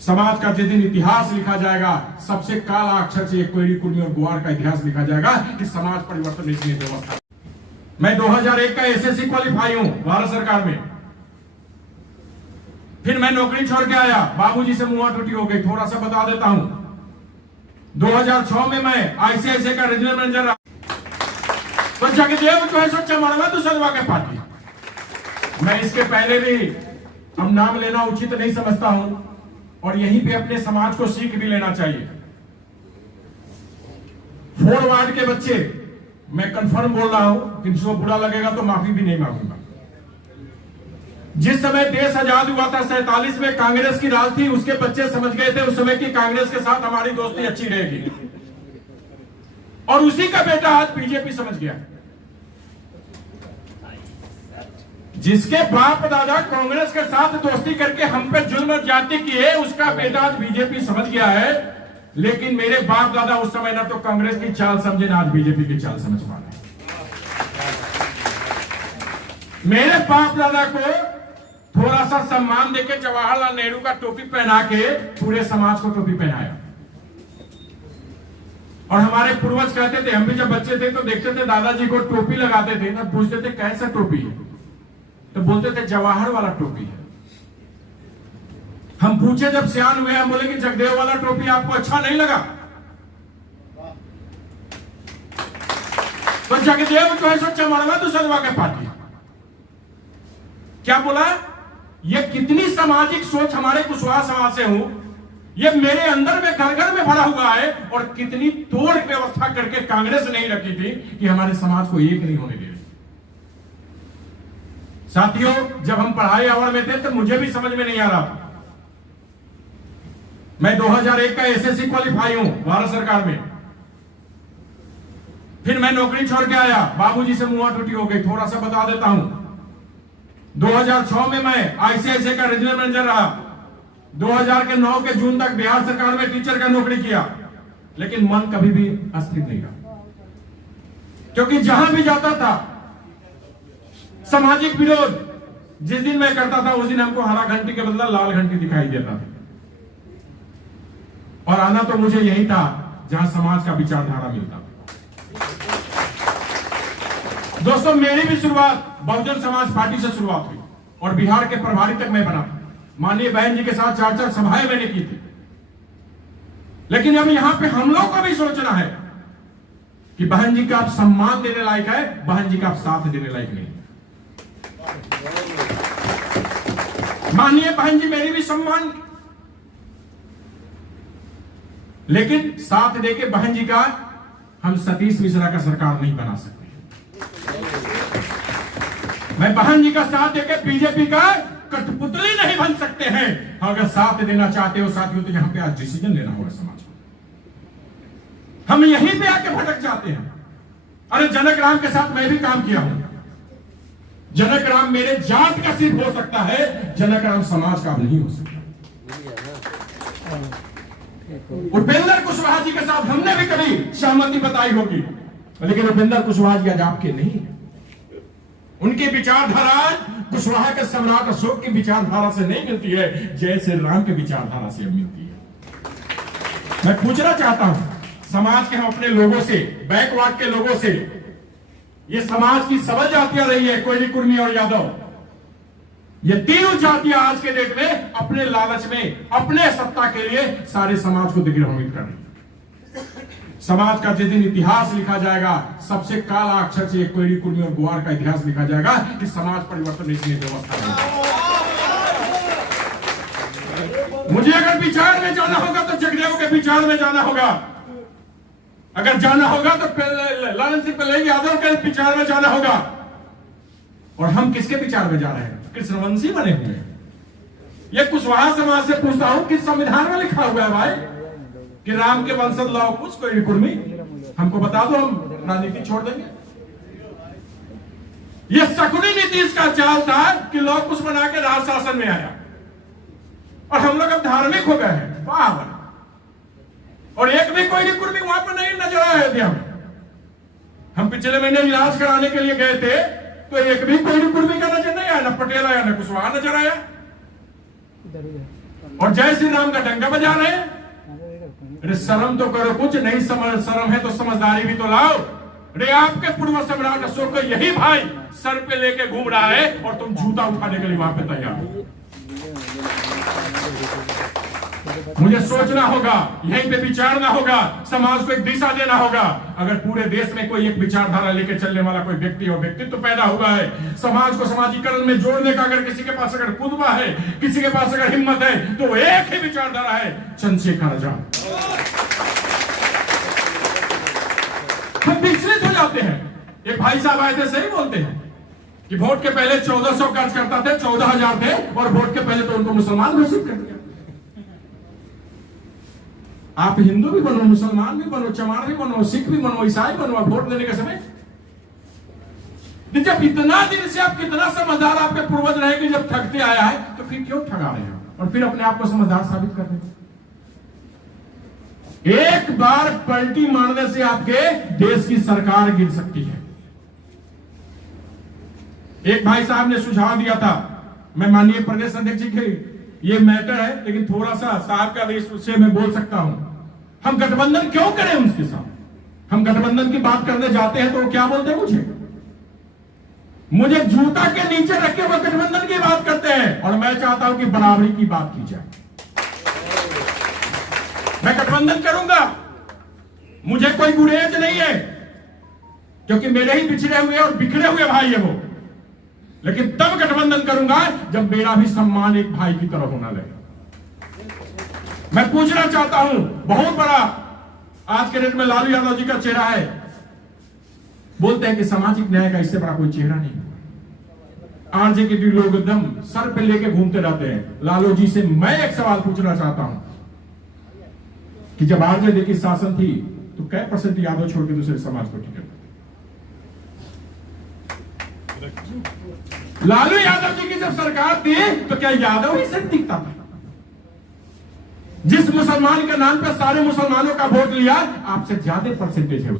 समाज का जिस दिन इतिहास लिखा जाएगा, सबसे काला अक्षर से एक कोयरी कुर्मी और गुआर का इतिहास लिखा जाएगा कि समाज परिवर्तन इसलिए व्यवस्था। मैं 2001 का एसएससी क्वालिफाई हूं भारत सरकार में। फिर मैं नौकरी छोड़ के आया, बाबूजी से मुंह टूटी हो गई। थोड़ा सा बता देता हूं, 2006 में मैं आईसीआईसीआई का रीजनल मैनेजर रहा। तो जगदेव जो है सो चमड़वा दूसरवा के पार्टी। मैं इसके पहले भी हम नाम लेना उचित नहीं समझता हूं और यहीं पे अपने समाज को सीख भी लेना चाहिए। 4 वार्ड के बच्चे, मैं कंफर्म बोल रहा हूं, किसी को बुरा लगेगा तो माफी भी नहीं मांगूंगा। जिस समय देश आजाद हुआ था 47 में, कांग्रेस की राज थी, उसके बच्चे समझ गए थे उस समय की कांग्रेस के साथ हमारी दोस्ती अच्छी रहेगी, और उसी का बेटा आज बीजेपी समझ गया। जिसके बाप दादा कांग्रेस के साथ दोस्ती करके हम पे जुल्म जाति किए, उसका बेटा आज बीजेपी समझ गया है। लेकिन मेरे बाप दादा उस समय ना तो कांग्रेस की चाल समझे ना आज बीजेपी की चाल समझ पा रहे। मेरे बाप दादा को थोड़ा सा सम्मान देके जवाहरलाल नेहरू का टोपी पहना के पूरे समाज को टोपी पहनाया। और हमारे पूर्वज कहते थे, हम भी जब बच्चे थे तो देखते थे दादाजी को टोपी लगाते थे, तब पूछते थे कैसा टोपी है, तो बोलते थे जवाहर वाला टोपी है। हम पूछे जब सियान हुए, हम बोले कि जगदेव वाला टोपी आपको अच्छा नहीं लगा। तो जगदेव जो है सो चमड़वा दूसरवा के पार्टी। क्या बोला? ये कितनी सामाजिक सोच हमारे कुशवाहा समाज से हूं, ये मेरे अंदर में घर घर में भरा हुआ है। और कितनी तोड़ व्यवस्था करके कांग्रेस नहीं रखी थी कि हमारे समाज को एक नहीं होने दे रही। साथियों, जब हम पढ़ाई आवर में थे तो मुझे भी समझ में नहीं आ रहा। मैं 2001 का एसएससी क्वालिफाई हूं भारत सरकार में। फिर मैं नौकरी छोड़ के आया, बाबूजी से मुंह टूटी हो गई। थोड़ा सा बता देता हूं, 2006 में मैं आईसीआईसीआई का रीजनल मैनेजर रहा। 2009 के जून तक बिहार सरकार में टीचर का नौकरी किया, लेकिन मन कभी भी अस्थिर नहीं रहा, क्योंकि जहां भी जाता था सामाजिक विरोध जिस दिन मैं करता था उस दिन हमको हरा घंटी के बदला लाल घंटी दिखाई देता था। और आना तो मुझे यही था जहां समाज का विचारधारा मिलता था। दोस्तों, मेरी भी शुरुआत बहुजन समाज पार्टी से शुरुआत हुई और बिहार के प्रभारी तक मैं बना। माननीय बहन जी के साथ 4 सभाएं मैंने की थी। लेकिन अब यहां पे हम लोग को भी सोचना है कि बहन जी का आप सम्मान देने लायक है, बहन जी का आप साथ देने लायक नहीं। माननीय बहन जी मेरी भी सम्मान, लेकिन साथ देके बहन जी का हम सतीश मिश्रा का सरकार नहीं बना सकते। मैं बहन जी का साथ देके बीजेपी का कठपुतली नहीं बन सकते हैं। अगर साथ देना चाहते हो साथियों, तो यहां पे आज डिसीजन लेना होगा समाज को। हम यहीं पे आके भटक जाते हैं। अरे जनक राम के साथ मैं भी काम किया हूं। जनक राम मेरे जात का सिर्फ हो सकता है, जनक राम समाज का नहीं हो सकता। उपेंद्र कुशवाहा जी के साथ हमने भी कभी सहमति बताई होगी, लेकिन उपेंद्र कुशवाहा जी आज आपके नहीं। उनकी विचारधारा कुशवाहा के सम्राट अशोक की विचारधारा से नहीं मिलती है, जय श्री राम की विचारधारा से मिलती है। मैं पूछना चाहता हूं समाज के हम अपने लोगों से, बैकवर्ड के लोगों से, ये समाज की सब जातियां रही है, कोयली, कुर्मी और यादव, ये 3 जातियां आज के डेट में अपने लालच में, अपने सत्ता के लिए सारे समाज को दिग्भ्रमित कर रही है। समाज का जिस दिन इतिहास लिखा जाएगा, सबसे काला अक्षर से एक कोयली, कुर्मी और गुआर का इतिहास लिखा जाएगा कि समाज परिवर्तन इसलिए व्यवस्था है। मुझे अगर विचार में जाना होगा तो जगदेव के विचार में जाना होगा। अगर जाना होगा तो लालन सिंह पल्लवी यादव के विचार में जाना होगा। और हम किसके विचार में जा रहे हैं? कृष्णवंशी बने हुए हैं। ये कुशवाहा समाज से पूछता हूं कि संविधान में लिखा हुआ है भाई कि राम के वंशज लाओ कुछ, कोई कुर्मी, हमको बता दो, हम राजनीति छोड़ देंगे। ये शकुनी नीतीश का चाल था कि लोग कुछ बना के राज शासन में आया और हम लोग अब धार्मिक हो गए हैं। वाह! और एक भी कोई कुर्मी वहां पर नहीं नजर आया अयोध्या में। हम पिछले महीने इलाज कराने के लिए गए थे तो एक भी कोई कुर्मी का नजर नहीं आया, ना पटेल आया, ना कुशवाहा नजर आया। और जय श्री राम का डंका बजा रहे हैं। अरे शर्म तो करो, कुछ नहीं समझ, शर्म है तो समझदारी भी तो लाओ। अरे आपके पूर्व सम्राट अशोक का यही भाई सर पे लेके घूम रहा है और तुम जूता उठाने के लिए वहां पे तैयार हो। मुझे सोचना होगा, यहीं पे विचारना होगा, समाज को एक दिशा देना होगा। अगर पूरे देश में कोई एक विचारधारा लेके चलने वाला कोई व्यक्ति और व्यक्तित्व पैदा हुआ है, समाज को समाजीकरण में जोड़ने का अगर किसी के पास अगर कुदवा है, किसी के पास अगर हिम्मत है, तो एक ही विचारधारा है, चंद्रशेखर आजाद। हम विचलित हो जाते हैं। एक भाई साहब आए थे, सही बोलते हैं कि वोट के पहले 1400 खर्च करता थे, 14,000 थे, और वोट के पहले तो उनको मुसलमान घोषित कर दिया। आप हिंदू भी बनो, मुसलमान भी बनो, चमार भी बनो, सिख भी बनो, ईसाई बनो, आप वोट देने के समय जब इतना दिन से आप कितना समझदार आपके पूर्वज रहे कि जब ठगते आया है, तो फिर क्यों ठगा रहे हैं और फिर अपने आप को समझदार साबित कर रहे हैं। एक बार पलटी मारने से आपके देश की सरकार गिर सकती है। एक भाई साहब ने सुझाव दिया था, मैं माननीय प्रदेश अध्यक्ष जी के ये मैटर है, लेकिन थोड़ा सा साहब का आदेश उससे मैं बोल सकता हूं। हम गठबंधन क्यों करें उनके साथ? हम गठबंधन की बात करने जाते हैं तो वो क्या बोलते हैं, मुझे जूता के नीचे रख के वो गठबंधन की बात करते हैं, और मैं चाहता हूं कि बराबरी की बात की जाए। मैं गठबंधन करूंगा, मुझे कोई गुरेज नहीं है, क्योंकि मेरे ही बिछड़े हुए और बिखरे हुए भाई है वो। लेकिन तब गठबंधन करूंगा जब मेरा भी सम्मान एक भाई की तरह होना लगेगा। मैं पूछना चाहता हूं, बहुत बड़ा आज के डेट में लालू यादव जी का चेहरा है। बोलते हैं कि सामाजिक न्याय का इससे बड़ा कोई चेहरा नहीं। आरजेडी लोग एकदम सर पे लेके घूमते रहते हैं। लालू जी से मैं एक सवाल पूछना चाहता हूं कि जब आरजेडी की शासन थी तो कै % यादव छोड़ के दूसरे समाज को टिकट? लालू यादव जी की जब सरकार थी तो क्या यादव ही सिर्फ दिखता था? जिस मुसलमान के नाम पर सारे मुसलमानों का वोट लिया, आपसे ज्यादा % है।